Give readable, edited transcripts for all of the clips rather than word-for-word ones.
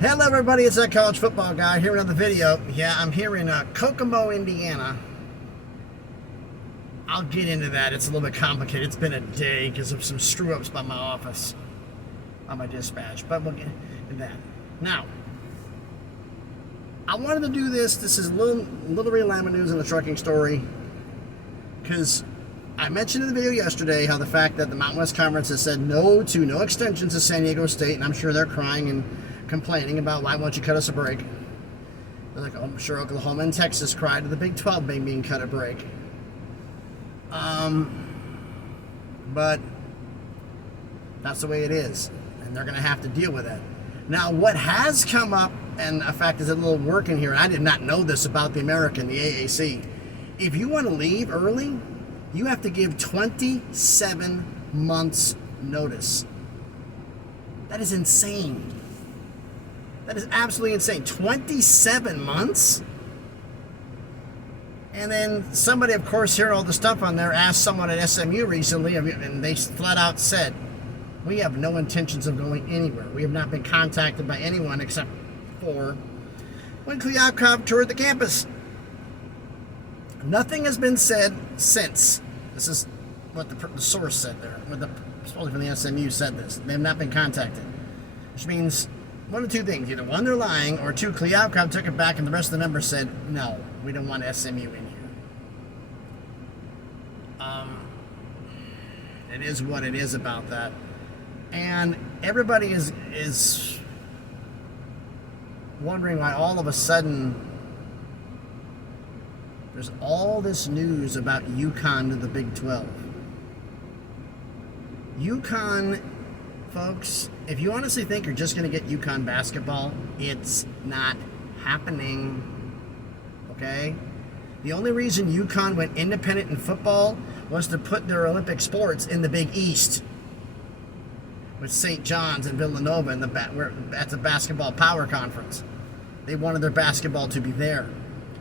Hello everybody, it's that college football guy here with another video. Yeah, I'm here in Kokomo, Indiana. I'll get into that. It's a little bit complicated. It's been a day because of some screw-ups by my office, on my dispatch, but we'll get into that. Now, I wanted to do this. This is a little realignment news in the trucking story, because I mentioned in the video yesterday how the fact that the Mountain West Conference has said no to no extensions to San Diego State, and I'm sure they're crying and complaining about why won't you cut us a break. They're like, I'm sure Oklahoma and Texas cried to the Big 12 being cut a break. But that's the way it is, and they're going to have to deal with it. Now, what has come up, and in fact, is a little work in here, and I did not know this about the American, the AAC. If you want to leave early, you have to give 27 months notice. That is insane. That is absolutely insane. 27 months? And then somebody, of course, hearing all the stuff on there, asked someone at SMU recently, and they flat out said, we have no intentions of going anywhere. We have not been contacted by anyone except for when Kliavkoff toured the campus. Nothing has been said since. This is what the source said there. Supposedly from the SMU said this. They have not been contacted. Which means one of two things. Either one, they're lying, or two, Kliavkoff took it back and the rest of the members said, no, we don't want SMU in here. It is what it is about that. And everybody is wondering why all of a sudden there's all this news about UConn to the Big 12. UConn, folks, if you honestly think you're just going to get UConn basketball, it's not happening. Okay? The only reason UConn went independent in football was to put their Olympic sports in the Big East, with St. John's and Villanova at the basketball power conference. They wanted their basketball to be there.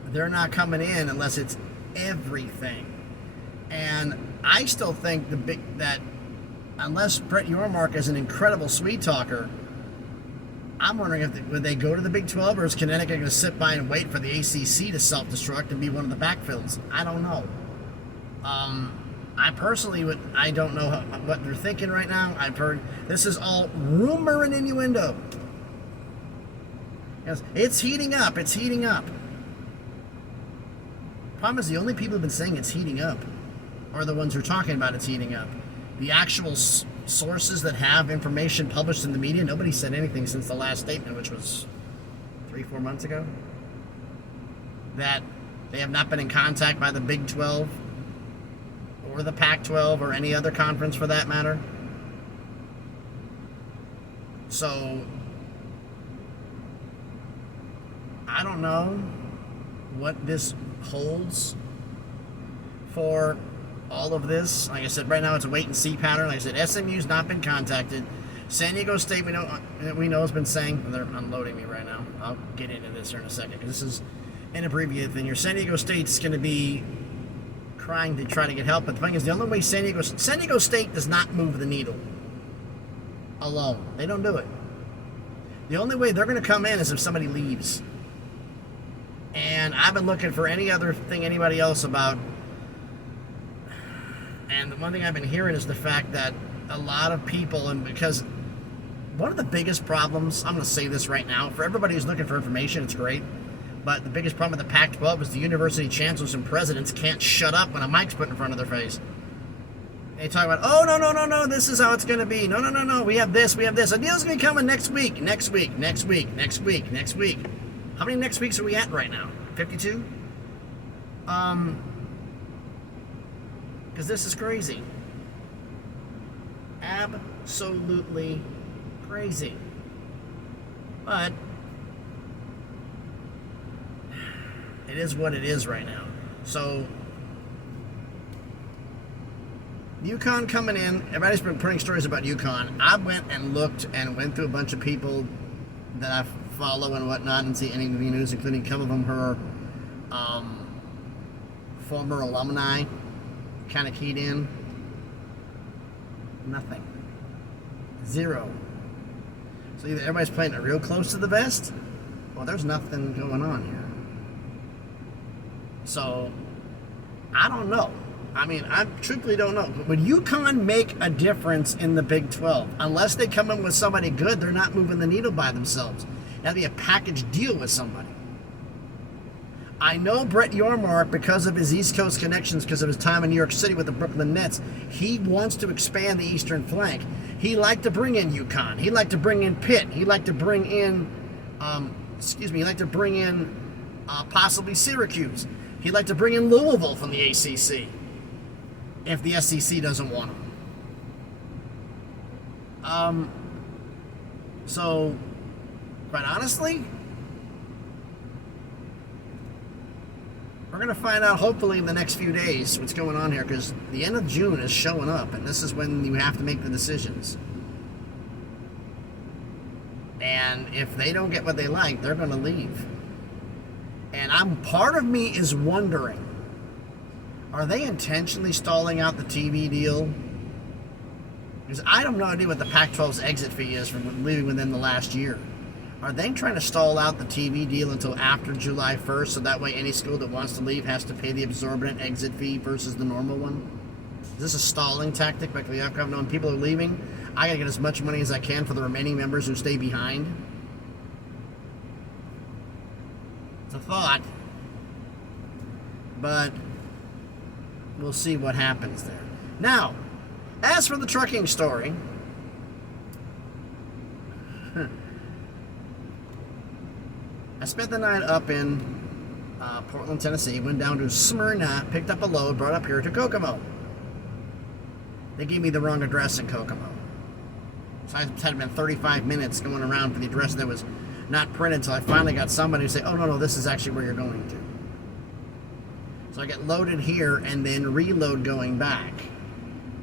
They're not coming in unless it's everything. And I still think that unless Brett Yormark is an incredible sweet talker, I'm wondering would they go to the Big 12, or is Connecticut going to sit by and wait for the ACC to self-destruct and be one of the backfills? I don't know. I personally I don't know what they're thinking right now. I've heard this is all rumor and innuendo. Yes, it's heating up. It's heating up. Problem is, the only people who've been saying it's heating up are the ones who are talking about it's heating up. The actual sources that have information published in the media, nobody said anything since the last statement, which was 3-4 months ago, that they have not been in contact by the Big 12 or the Pac-12 or any other conference for that matter. So I don't know what this holds for all of this. Like I said, right now it's a wait-and-see pattern. Like I said, SMU's not been contacted. San Diego State, we know has been saying, they're unloading me right now. I'll get into this here in a second, because this is an abbreviated thing. Your San Diego State's going to be trying to try to get help, but the thing is, the only way San Diego State does not move the needle alone. They don't do it. The only way they're going to come in is if somebody leaves. And I've been looking for any other thing anybody else about. And the one thing I've been hearing is the fact that a lot of people, and because one of the biggest problems, I'm going to say this right now, for everybody who's looking for information, it's great, but the biggest problem with the Pac-12 is the university chancellors and presidents can't shut up when a mic's put in front of their face. They talk about, oh, no, this is how it's going to be. No, we have this. A deal's going to be coming next week. Next week. How many next weeks are we at right now? 52? Because this is crazy. Absolutely crazy. But it is what it is right now. So UConn coming in. Everybody's been putting stories about UConn. I went and looked and went through a bunch of people that I follow and whatnot and see any of the news, including a couple of them her former alumni kind of keyed in. Nothing. Zero. So either everybody's playing it real close to the vest, or there's nothing going on here. So, I don't know. I mean, I truthfully don't know. Would UConn make a difference in the Big 12? Unless they come in with somebody good, they're not moving the needle by themselves. That'd be a package deal with somebody. I know Brett Yormark, because of his East Coast connections, because of his time in New York City with the Brooklyn Nets, he wants to expand the eastern flank. He liked to bring in UConn. He liked to bring in Pitt. He liked to bring in, possibly Syracuse. He'd like to bring in Louisville from the ACC if the SEC doesn't want them. So, quite honestly, we're going to find out hopefully in the next few days what's going on here, because the end of June is showing up, and this is when you have to make the decisions. And if they don't get what they like, they're going to leave. And part of me is wondering, are they intentionally stalling out the TV deal? Because I have no idea what the Pac-12's exit fee is for leaving within the last year. Are they trying to stall out the TV deal until after July 1st, so that way any school that wants to leave has to pay the exorbitant exit fee versus the normal one? Is this a stalling tactic by Cliff Cup, knowing people are leaving? I gotta get as much money as I can for the remaining members who stay behind. It's a thought, but we'll see what happens there. Now, as for the trucking story, I spent the night up in Portland, Tennessee, went down to Smyrna, picked up a load, brought up here to Kokomo. They gave me the wrong address in Kokomo. So I had been 35 minutes going around for the address that was not printed until I finally got somebody who said, oh, no, this is actually where you're going to. So I get loaded here and then reload going back.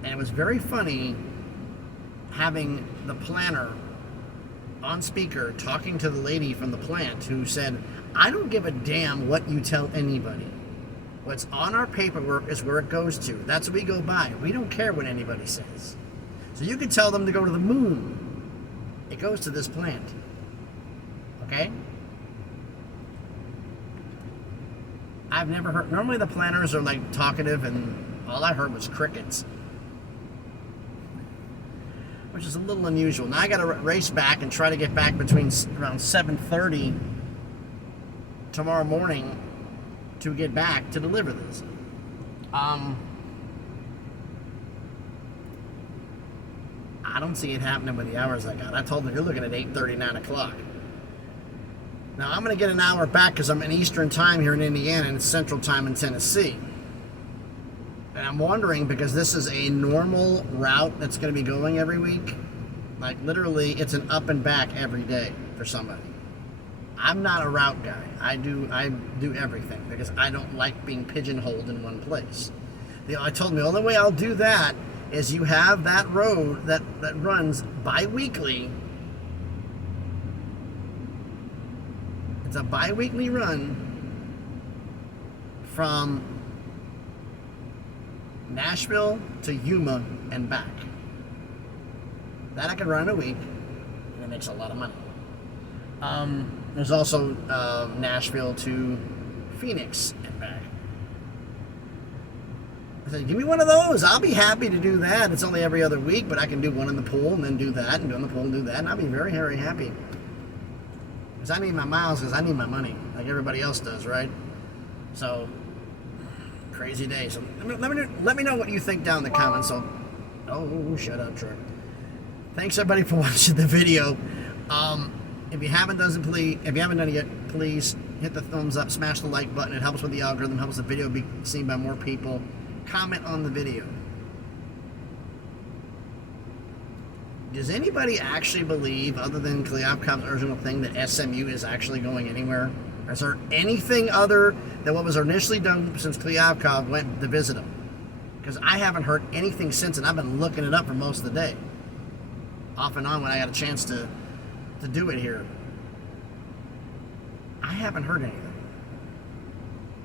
And it was very funny having the planner on speaker talking to the lady from the plant who said, I don't give a damn what you tell anybody. What's on our paperwork is where it goes to. That's what we go by. We don't care what anybody says. So you can tell them to go to the moon. It goes to this plant. Okay? I've never heard, normally the planners are like talkative, and all I heard was crickets, which is a little unusual. Now I got to race back and try to get back between around 7:30 tomorrow morning to get back to deliver this. I don't see it happening with the hours I got. I told them you're looking at 8:30, 9 o'clock. Now I'm going to get an hour back because I'm in Eastern time here in Indiana and it's Central time in Tennessee. And I'm wondering, because this is a normal route that's going to be going every week, like literally it's an up and back every day for somebody. I'm not a route guy. I do everything because I don't like being pigeonholed in one place. I told them the only way I'll do that is you have that road that runs bi-weekly. It's a bi-weekly run from Nashville to Yuma and back. That I can run in a week, and it makes a lot of money. There's also Nashville to Phoenix and back. I said, give me one of those. I'll be happy to do that. It's only every other week, but I can do one in the pool and then do that, and do in the pool and do that, and I'll be very, very happy. Because I need my miles, because I need my money, like everybody else does, right? So, crazy day. So let me know what you think down in the comments. So, oh, shut up, truck. Thanks everybody for watching the video. If you haven't done it yet, please hit the thumbs up, smash the like button. It helps with the algorithm, helps the video be seen by more people. Comment on the video. Does anybody actually believe, other than Kliavkov's original thing, that SMU is actually going anywhere? Is there anything other than what was initially done since Kliavkov went to visit him? Because I haven't heard anything since, and I've been looking it up for most of the day. Off and on when I got a chance to do it here. I haven't heard anything.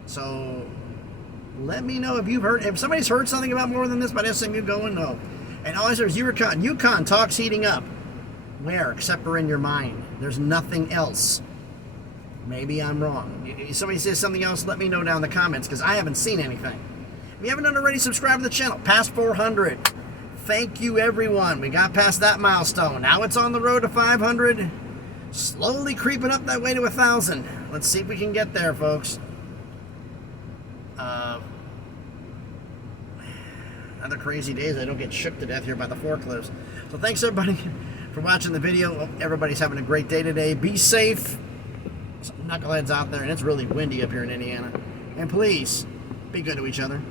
So, let me know if you've heard, if somebody's heard something about more than this about SMU going, no. And all I said is UConn talks heating up. Where? Except for in your mind. There's nothing else. Maybe I'm wrong. If somebody says something else, let me know down in the comments, because I haven't seen anything. If you haven't done already, subscribe to the channel. Past 400. Thank you, everyone. We got past that milestone. Now it's on the road to 500. Slowly creeping up that way to 1,000. Let's see if we can get there, folks. Other crazy days, I don't get shook to death here by the forklifts. So thanks, everybody, for watching the video. Hope everybody's having a great day today. Be safe. Some knuckleheads out there, and it's really windy up here in Indiana. And please, be good to each other.